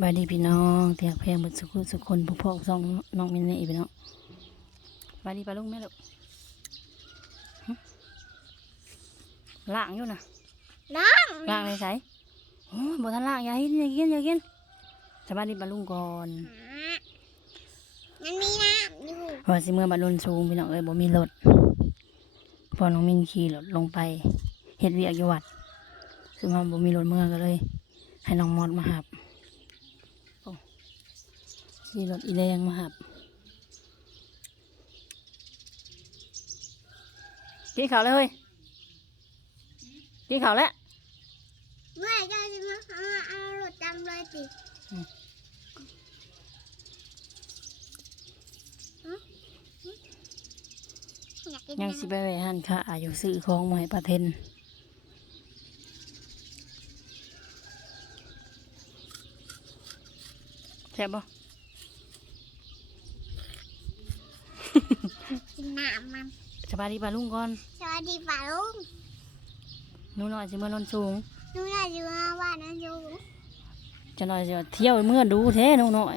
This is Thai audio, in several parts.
บายดีพี่น้องเตียกเพลงบนสุขุสุขคนพวกพวกสองน้องมินนี่พี่น้องสบายดีปลาลุงแม่ลูกหึล่างอยู่นะน้องล่างเลยใส่โอ้ยบทันล่างอย่ากินอย่ากินอย่ากินสบายดีปลาลุงก่อนมันมีน้ำอยู่ว่าสิเมื่อบาลุนสูงพี่น้องเอ้ยบ่มีรถพอน้องมินขี่รถลงไปเฮ็ดเวียกอยู่วัดซึ่งว่าบ่มีรถเมื่อก็เลย ให้น้องมอดมาหับโอ้ ขี่รถอีแดงมาหับกินข้าวเลยเฮ้ยกินข้าวแล้วเมื่อจะจะมาเอาเอารถจำเลยสิอืมอยากกินยังสิไปไปหันค่ะอายุซื้อของมาให้ป้าเทนแซ่บบ่ กินน้ำมันสบายดีป้าลุงก่อนสวัสดีป่าลุงหนูน้อยสิเมื่อนอนสูงหนูอยากอยู่มาบ้านนั้นอยู่จะน้อยสิว่าเที่ยวเมื่อดูแท้หนูน้อย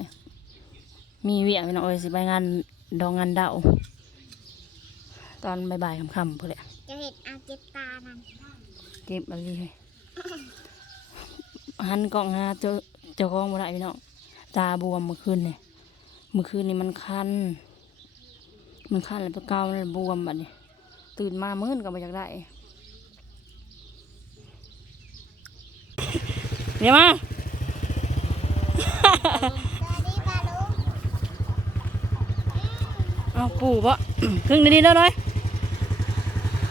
มีเวียกพี่น้องเอ้ยสิไปงานดองงานเดาตอนบ่ายๆค่ำๆพุ่นแหละจะเห็นอาเจตานั่นเก็บอะไรเลยหันกล่องหาเจอเจ้าของบ่ได้พี่น้องตาบวมเมื่อคืนนี่เมื่อคืนนี่มันคัน มันคันแล้วตัวเก่ามันบวมบัดนี้ตื่นมามื้อนก็บ่อยากได้เดี๋ยวมาสวัสดีป่าลุงเอาปู่บ่ครึ่งนาทีแล้วเลย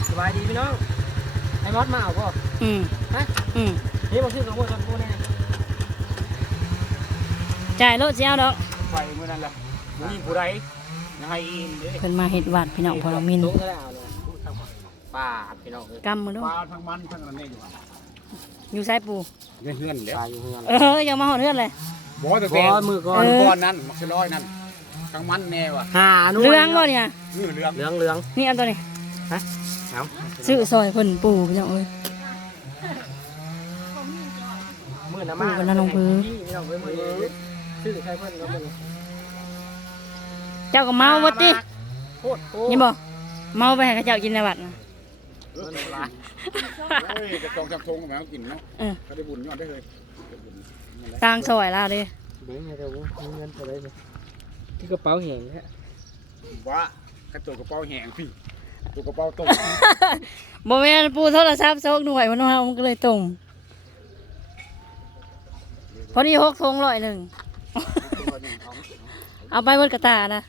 สบายดีพี่น้องไอ้มอสมาเอาป่ะอืมฮะอืมนี่มาซื้อกับพวกกับพวกนี่จ่ายรถเจ้าดอกไปเมื่อนั้นแหละมีผู้ใดยังให้อินเด้ เพิ่นมาเฮ็ดวัดพี่น้องพอเรามินลงก็ได้เอาเลยป่าพี่น้องเอ้ยกำมือดูปลาทั้งมันทั้งนั้นนี่อยู่อะอยู่ซ้ายปู่เฮือนเด้ป่าอยู่เฮือนเอออย่ามาหอดเฮือนเลยบ่แต่ก้แต่อนมือก้อนเออก้อนนั้นมักสิร้อยนั้นทั้งมันแน่ว่ะหาหน่วยเรื่องบ่เนี่ยนี่เรื่องเหลืองเหลืองนี่อันตัวนี้เอาซื้อซอยเพิ่นปู่พี่น้องเอ้ยมือน้ำมามือกับน้องพื้นพี่น้องเอ้ยมือนี้ซื้อใครเพิ่นก็มือ เจ้าก็เมาบ่ติโคตรโคนี่บ่เมาไปให้เขาเจ้ากินในวัดนะเฮ้ยจะจองจำทงมากินเนาะเออเขาได้บุญยอดได้เลยได้บุญนั่นแหละต่างซอยลาวเด้เดี๋ยวไงเดี๋ยวมีเงินเท่าไรเนี่ยที่กระเป๋าแหงฮะว่ากระตุกกระเป๋าแห้งพี่ตัวกระเป๋าตกบ่แม่นปู่โทรศัพท์โซกหน่วยมันเฮามันก็เลยตรงพอดีหกทงร้อยหนึ่ง ตัวหนึ่งเอาเอาไปเบิดกระตานะ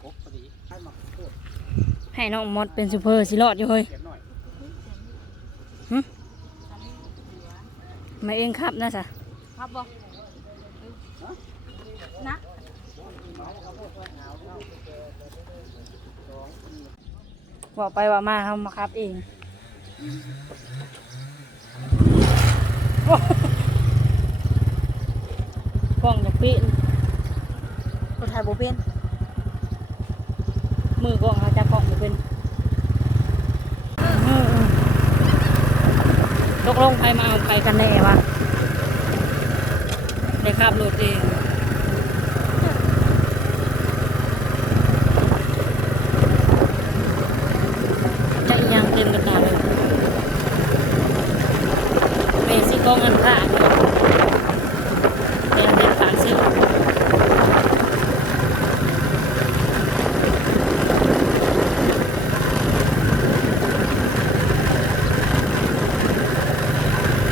ครบพอดี ให้น้องมดเป็นซูเปอร์สิรอดอยู่เฮ้ยเก็บหน่อยมาเองครับนะจ๊ะครับบอกบอกไปว่ามาเขามาครับเองกล้องจะปีนคนไทยโบเป็น มือกล้องเขาจะกล้องเป็นอืมตกลงไปมาเอาไปกันแน่วะได้ขับรถเอง จะอีหยังเต็มกระตาเลยเมซี่กล้องอันผ่านเต็มเต็มฝากซิ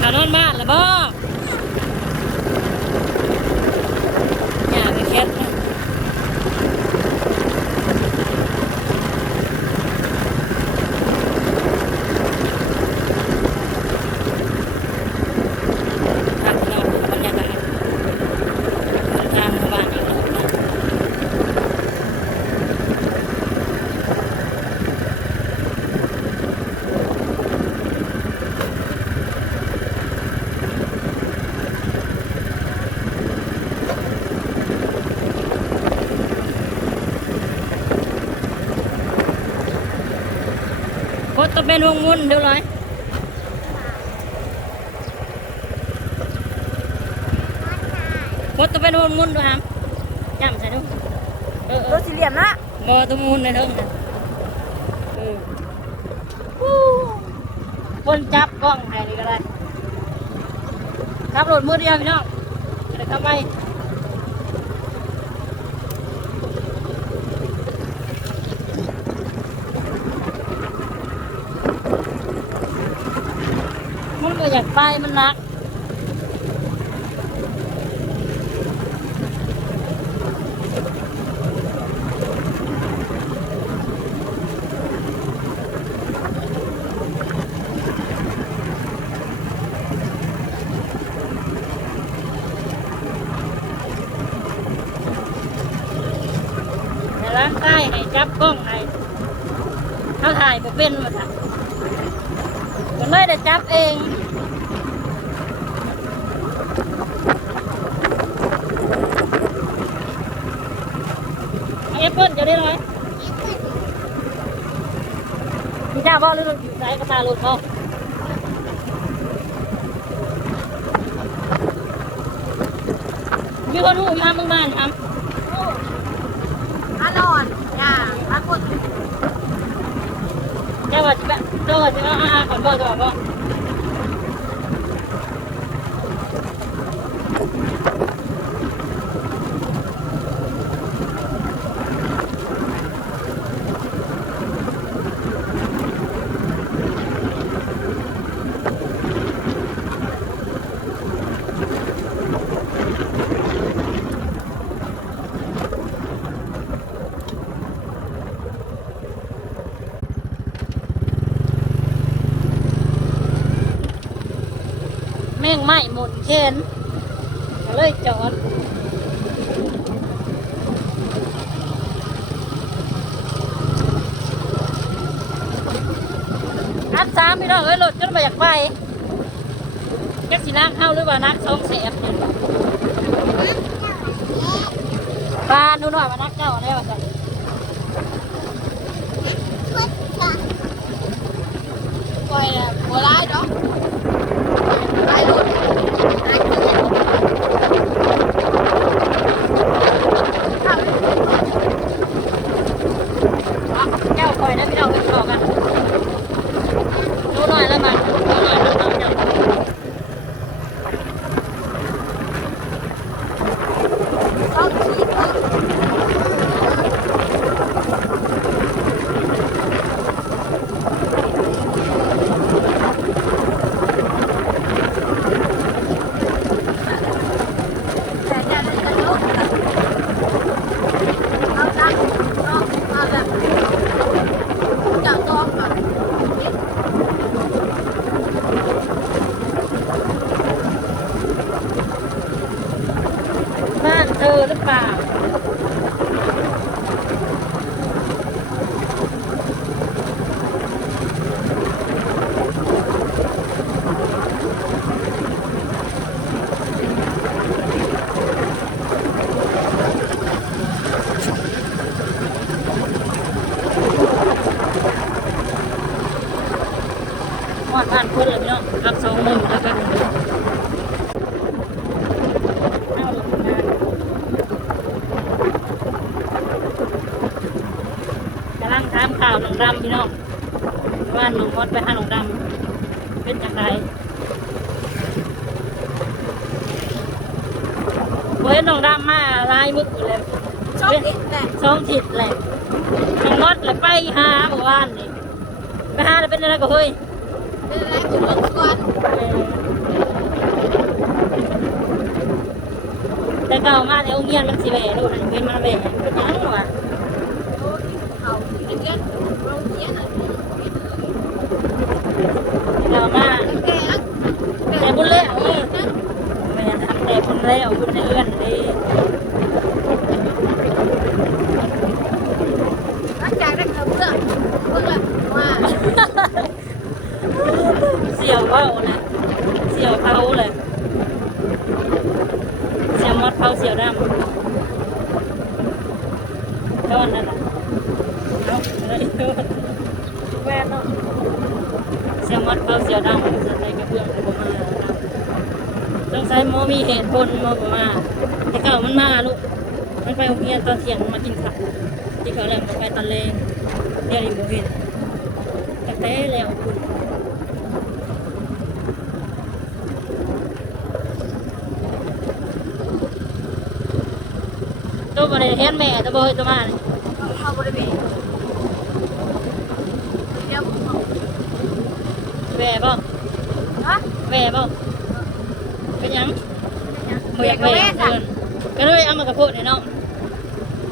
ขานอนบ้านแล้วบ่อย่าไปแคทนะ ทางนอกบรรยากาศทางเข้าบ้านอีกแล้วนะกดตะ เป็นวงมุนเดี๋ยวร้อยมดตัวเป็นมุนๆดูฮะจำใส่ดูเออเอตัวอสี่เหลี่ยมนะบอตัวมุนในเทิงนะเออฮู้คนจับกล้องให้นี่ก็ได้ขับรถมือเดียวพี่น้องจะได้เข้าไปมันก็อยาก ไปมันหนักแต่ร่างกายให้จับกล้องให้เขาถ่ายบ่เป็นมาถ่ายก็เลยได้จับเองเอฟเปิลจะได้ไหมพี่จ้าบอกหรืออยู่ไหนก็มาลุดเขามีคนหูมาเมืองบ้านครับอร่อยอย่าปรากฏเจ้าว่าจะแบบเจ้าว่าจะเอาอาหารของพ่อจะบอกว่ ม่งไหม้หมดเชนก็เลยจอดอัดสามพี่น้องเอ้ยรถจนมาอยากไปจักสินักเข้าหรือว่านักสองแสบเนี่ยปลาหนูหน่อยมานักเจ้าแล้วจ้ะปล่อยอะหัวร้ายเนาะร้ายหลุดร้ายเกินข้าวไม่ถูก เอาเจ้าคอยนะพี่น้องไปบอกกันหนูหน่อยแล้วมาหนูหน่อยแล้วมาเจ้า เข้าชีพเนาะ แต่จะได้จะลุกเอาตั้งเอาเอาแบบจับต้องก่อน บ้านเธอ หรือเปล่าหอดผ่านคนเลยพี่น้องรับสองมื่นแล้วกันเอาลงมากำลังถามข่าวหนอง ดำพี่น้องว่าหนองมดไปหาหนองดำเป็นจังไรเว้ยหนองดำมาลายมึกอยู่เลยชอบกินแต่สองทิศแหละหนองมดเลยไปหาเมื่อวานนี่ไปหาแล้วเป็นอะไรก็เฮ้ยเป็นอะไรกูเบิ่งก่อนแต่เก่ามาแต่องเงียนมันสิแหว่ดูนั่นเป็นมาแหว่เป็นหยังวะโอ้ยเขา เป็นเงี้ยเราเงี้ยน่ะเก่ามาแต่บุญเลี้ยวนี่แม่ทำแต่บุญเลี้ยวบุญเอื้อนเลย หลังจากได้เกิดเรื่องเพื่อนว่า เสี่ยวเผานะเสี่ยวเผาเลยเสี่ยวมดเผาเสี่ยวดำตอนนั้นน่ะเอาอะไรโดนแม่เนาะเสี่ยวมดเผาเสี่ยวดำจะใส่กระเบื้องก็บ่มาแล้วต้องใช้หม้อ มีเหตุผลมาบอกว่าแต่เก่ามันมาลูกมัน ไปโรงเรียนตอนเที่ยงมันมากินข้าวที่เขาแหลมมันไปตอนเลงเดี๋ยวนี้บ่เห็นแต่แต่แล้วคุณตัวบริเฮ็ดแม่ตัวบ่เฮ็ดตัวมานี่เข้าบริเวณเดี๋ยวแหว่บ่ฮะแหว่บ่เป็นหยังเบียกระเวทเกินก็เลยเอามากระโพดให้น้อง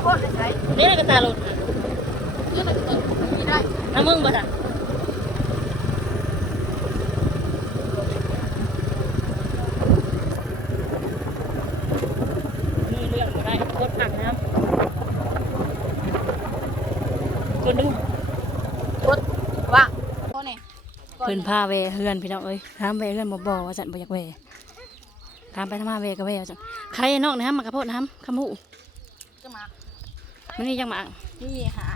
โคตรใช้นี่ก็ตาลุดคือมันเกิดไม่ได้น้ำมึงบ่ทันนี่เรื่องบ่ได้โคตรหักนะครับคนดูว่าโคเนี่ยเพิ่นพาเวเฮือนพี่น้องเอ้ยถามเวเฮือนบ่บ่ว่าจันบ่อยากเวถามไปถามมาเวก็เวว่าจันใครน้องนะครับมากระโพดนะครับคำหูจะมา มันนี่ยังมานี่หา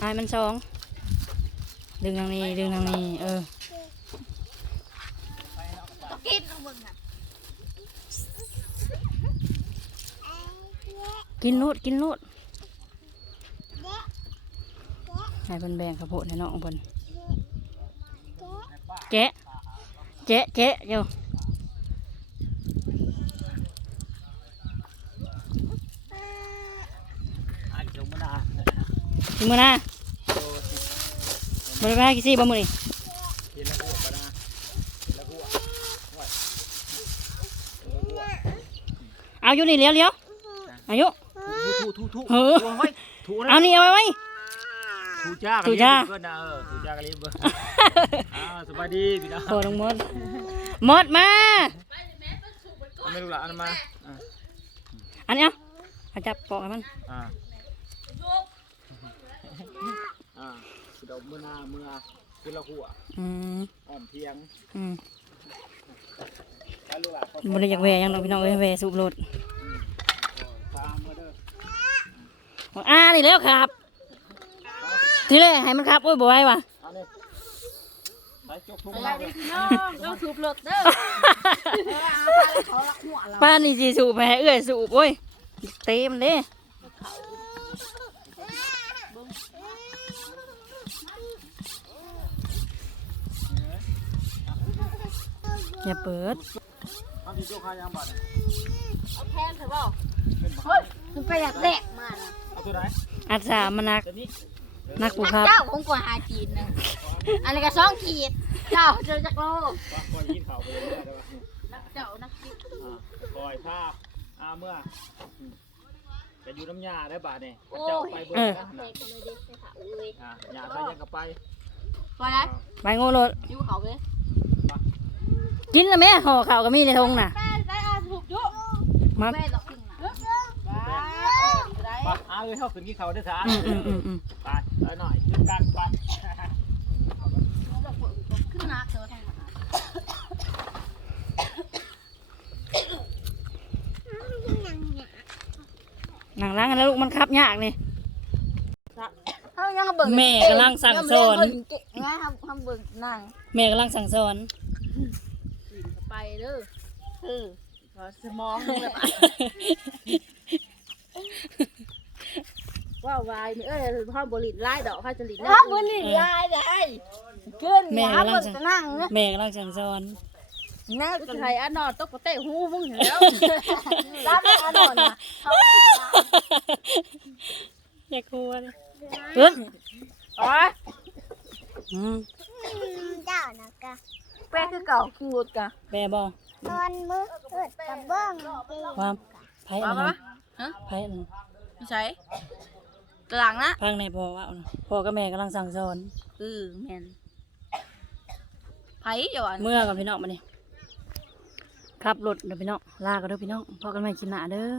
อายมันสองดึงทางนี้ดึงทางนี้ เออกินของมึงอะกินโลดกินโลดให้เพิ่นแบ่งข้าวโพดให้น้องเพิ่นแกะแกะแกะเดี๋ยว อ่านจงมาดา ถึงมื้อหน้าบ่ได้ไปหากี่ซี่บ่มื้อนี้เห็นแล้วอ้วกปะนะเห็นแล้วอ้วกเอาอยู่นี่เลี้ยวเลี้ยวอายุถูถูถูเออถูไว้ถูนะเอานี่เอาไว้ไว้ถูจ้าถูจ้าก็นะเออถูจ้ากันเลยเบอร์อ่าสบายดีพี่น้องโคลงมดมดมาเอาไม่รู้ละเอันมาอ่าอันนี้เอาเอาจับปอกให้มันอ่า อ่าสิดอกมือหน้ามือคือละหัวอืมอ้อมเพียงอืมใช้ลูกหลานเขาบ่ได้อยากแหวหยังดอกพี่น้องเอ้ยแหวสูบรถตามมาเด้อบอกอ่านี่แล้วครับ ทีแรกให้มันครับโอ้ยบ่ไหวว่ะ เอาเนี่ยใส่จกทุ่งอะไรมาดีเลยพี่น้องต้องสูบเลือดเด้อเขาลักหัวเรา ป้านี่สิสูบไปให้เอื้อยสูบโอ้ยเต็มเด้ อย่าเปิดทำที่จกขายยางบัตรเอาแทนเถอะเปล่าเฮ้ยมันไปอยากแดกมานะเอาตัวไหนอัดสามันนักเดี๋ยวนี้นักปูครับ เจ้าคงกว่าหาขีดหนึงอันนี้ก็สองขีด เจ้าเจอจักโลปล่อยกินข้าวไปเลยได้ปะนักเจ้านักขีดอ่าปล่อยภาพอาเมื่ออืมจะอยู่น้ำยาได้บาทเนี่ยเจ้าไปเบิ่งนะเด็กก็เลยเด็กใส่ขาเลยอ่ายาใครยังกับไปพอแล้วไปโง่รถอยู่เขาเลย กินแล้วแม่ห่อข้าวก็มีในทงน่ะแม่ได้อาถูกยุมาแม่ดอกขึ้นนะได้ไปอาเลยเข้าขึ้นกี่เขาได้อสาอืมอืมอืมอืมไปไปหน่อยยืนกันไปขึ้นนักเธอทางหนังล้างกันแล้วลูกมันคับยากนี่เขายังเบิ่งแม่กำลังสั่งสอนง่ายทำทำเบิ่งนั่งแม่กำลังสั่งสอนไป เด้อเออขอสมองแบบว่าวายนี่เอ้ยพ่อบริตไล่ดอกพ่อจะลิตพ่อบริตไล่ได้เกินแม่หากำลังเบิ่งสั่งจะนั่งนะแม่กำลังสั่งสอนนั่งจะไทยอันนอนตกกระเตะหูมึงเห็นแล้วรับอันนอนนะเขาอย่ากลัวเลยเอิ้นอ๋ออืมเจ้านะกะแป้ คือเก่าคิงรถกะแม่บอกตอนมือเกิดกับเบิ้งตีความไผ่อะไรมาปะนะฮะไผ่อะไรไม่ใช่กลางนะพังในพ่อว่าเอานะพ่อกับแม่กำลังสั่งสอนเออแมนไผ่อย่าวันเมื่อกับพี่น้องมานี่ขับรถเดี๋ยวพี่น้อง ลากันเด้อพี่น้องพอกันใหม่กินหนาเด้อ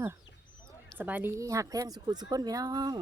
สบายดีหักแพงสุขุสุขคนพี่น้อง